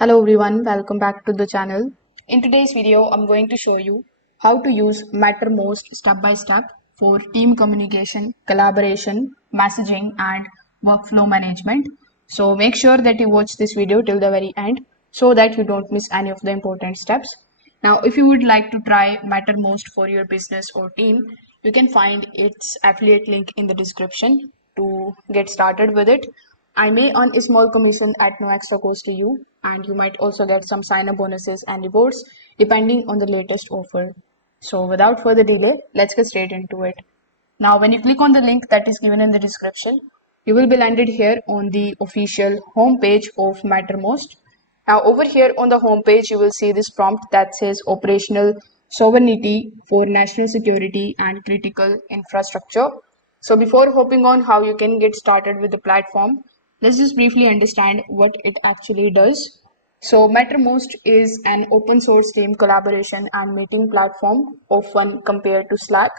Hello everyone, welcome back to the channel. In today's video, I'm going to show you how to use Mattermost step by step for team communication, collaboration, messaging and workflow management. So make sure that you watch this video till the very end so that you don't miss any of the important steps. Now, if you would like to try Mattermost for your business or team, you can find its affiliate link in the description to get started with it. I may earn a small commission at no extra cost to you, and you might also get some sign up bonuses and rewards depending on the latest offer. So, without further delay, let's get straight into it. Now, when you click on the link that is given in the description, you will be landed here on the official homepage of Mattermost. Now, over here on the homepage, you will see this prompt that says operational sovereignty for national security and critical infrastructure. So, before hopping on how you can get started with the platform, let's just briefly understand what it actually does. So, Mattermost is an open source team collaboration and meeting platform, often compared to Slack.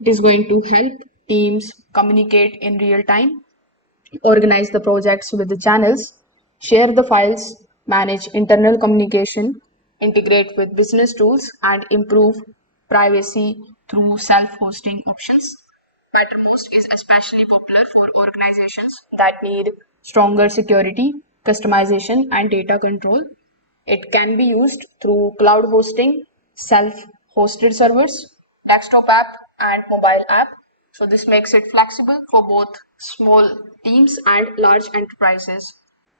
It is going to help teams communicate in real time, organize the projects with the channels, share the files, manage internal communication, integrate with business tools, and improve privacy through self-hosting options. Mattermost is especially popular for organizations that need stronger security, customization, and data control. It can be used through cloud hosting, self-hosted servers, desktop app, and mobile app. So this makes it flexible for both small teams and large enterprises.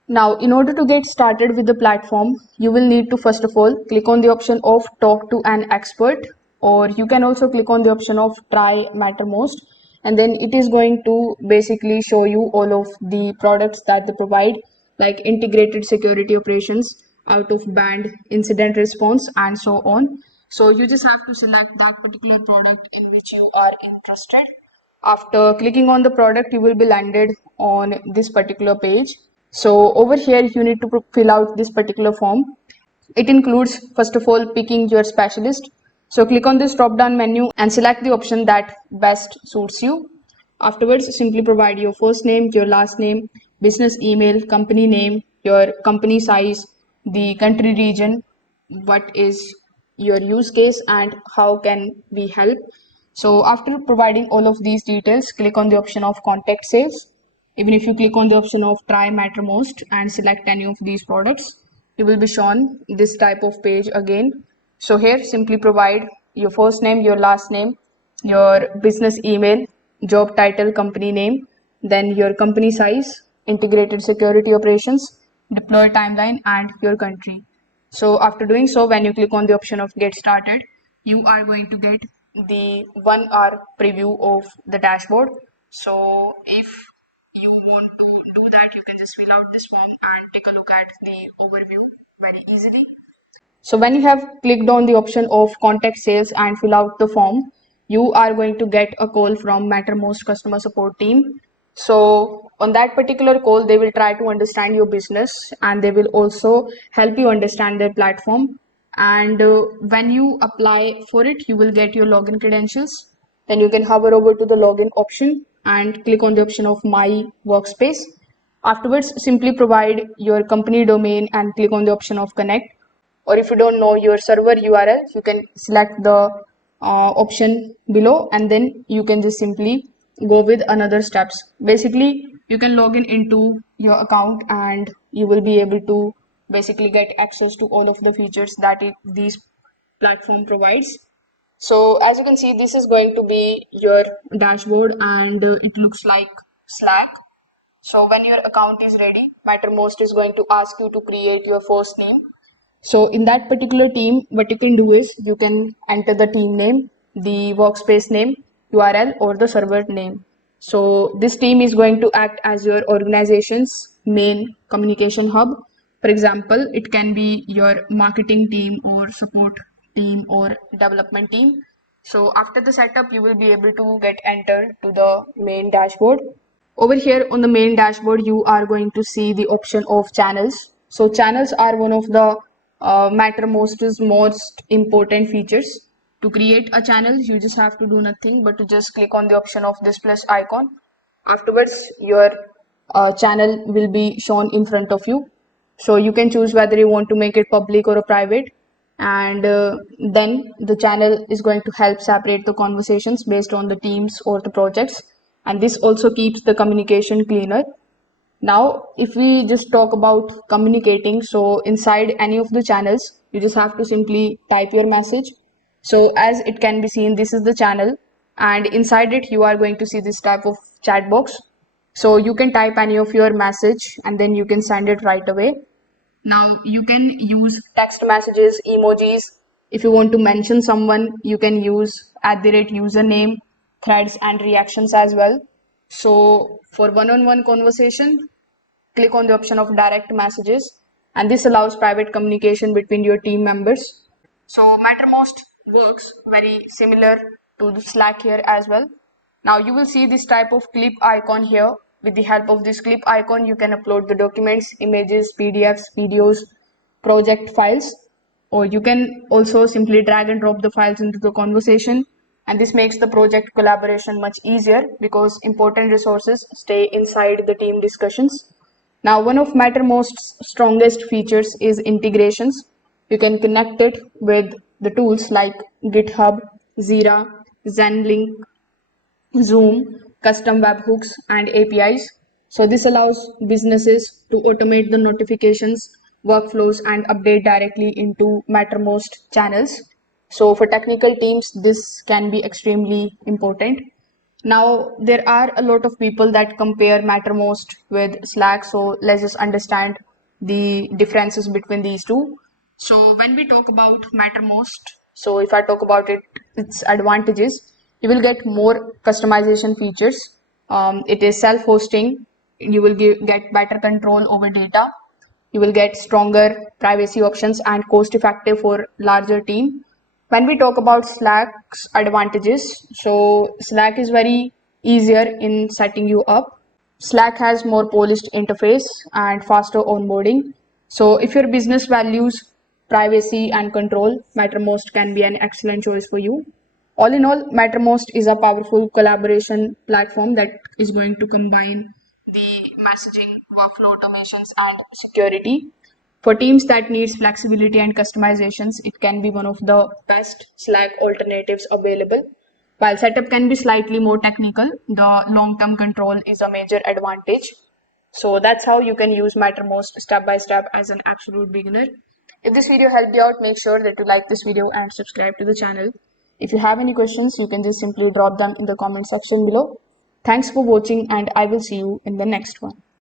Now, in order to get started with the platform, you will need to first of all click on the option of talk to an expert, or you can also click on the option of try Mattermost, and then it is going to basically show you all of the products that they provide, like integrated security operations, out of band incident response, and so on. So you just have to select that particular product in which you are interested. After clicking on the product, you will be landed on this particular page. So over here, you need to fill out this particular form. It includes, first of all, picking your specialist. So click on this drop down menu and select the option that best suits you. Afterwards, simply provide your first name, your last name, business email, company name, your company size, the country region, what is your use case, and how can we help. So after providing all of these details, click on the option of contact sales. Even if you click on the option of try Mattermost and select any of these products, you will be shown this type of page again. So here simply provide your first name, your last name, your business email, job title, company name, then your company size, integrated security operations, deploy timeline, and your country. So after doing so, when you click on the option of get started, you are going to get the 1 hour preview of the dashboard. So if you want to do that, you can just fill out this form and take a look at the overview very easily. So when you have clicked on the option of contact sales and fill out the form, you are going to get a call from Mattermost customer support team. So on that particular call, they will try to understand your business and they will also help you understand their platform. And when you apply for it, you will get your login credentials. Then you can hover over to the login option and click on the option of my workspace. Afterwards, simply provide your company domain and click on the option of connect. Or if you don't know your server URL, you can select the option below and then you can just simply go with another steps. Basically, you can log in into your account and you will be able to basically get access to all of the features that these platform provides. So as you can see, this is going to be your dashboard and it looks like Slack. So when your account is ready, Mattermost is going to ask you to create your first name. So in that particular team, what you can do is you can enter the team name, the workspace name, URL, or the server name. So this team is going to act as your organization's main communication hub. For example, it can be your marketing team or support team or development team. So after the setup, you will be able to get entered to the main dashboard. Over here on the main dashboard, you are going to see the option of channels. So channels are one of the Mattermost's most important features. To create a channel, you just have to do nothing but to just click on the option of this plus icon. Afterwards, your channel will be shown in front of you. So you can choose whether you want to make it public or a private. And then the channel is going to help separate the conversations based on the teams or the projects. And this also keeps the communication cleaner. Now, if we just talk about communicating, so inside any of the channels, you just have to simply type your message. So as it can be seen, this is the channel, and inside it, you are going to see this type of chat box. So you can type any of your message and then you can send it right away. Now you can use text messages, emojis. If you want to mention someone, you can use @username, threads, and reactions as well. So for one-on-one conversation, click on the option of direct messages, and this allows private communication between your team members. So Mattermost works very similar to the Slack here as well. Now you will see this type of clip icon here. With the help of this clip icon, you can upload the documents, images, PDFs, videos, project files, or you can also simply drag and drop the files into the conversation. And this makes the project collaboration much easier because important resources stay inside the team discussions. Now, one of Mattermost's strongest features is integrations. You can connect it with the tools like GitHub, Jira, Zenlink, Zoom, custom webhooks, and APIs. So this allows businesses to automate the notifications, workflows, and update directly into Mattermost channels. So for technical teams, this can be extremely important. Now, there are a lot of people that compare Mattermost with Slack, so let's just understand the differences between these two. So when we talk about Mattermost, so if I talk about its advantages, you will get more customization features. It is self-hosting. You will get better control over data. You will get stronger privacy options and cost-effective for larger team. When we talk about Slack's advantages, so Slack is very easier in setting you up. Slack has more polished interface and faster onboarding. So if your business values privacy and control, Mattermost can be an excellent choice for you. All in all, Mattermost is a powerful collaboration platform that is going to combine the messaging, workflow automations, and security. For teams that needs flexibility and customizations, it can be one of the best Slack alternatives available. While setup can be slightly more technical, the long-term control is a major advantage. So that's how you can use Mattermost step by step as an absolute beginner. If this video helped you out, make sure that you like this video and subscribe to the channel. If you have any questions, you can just simply drop them in the comment section below. Thanks for watching, and I will see you in the next one.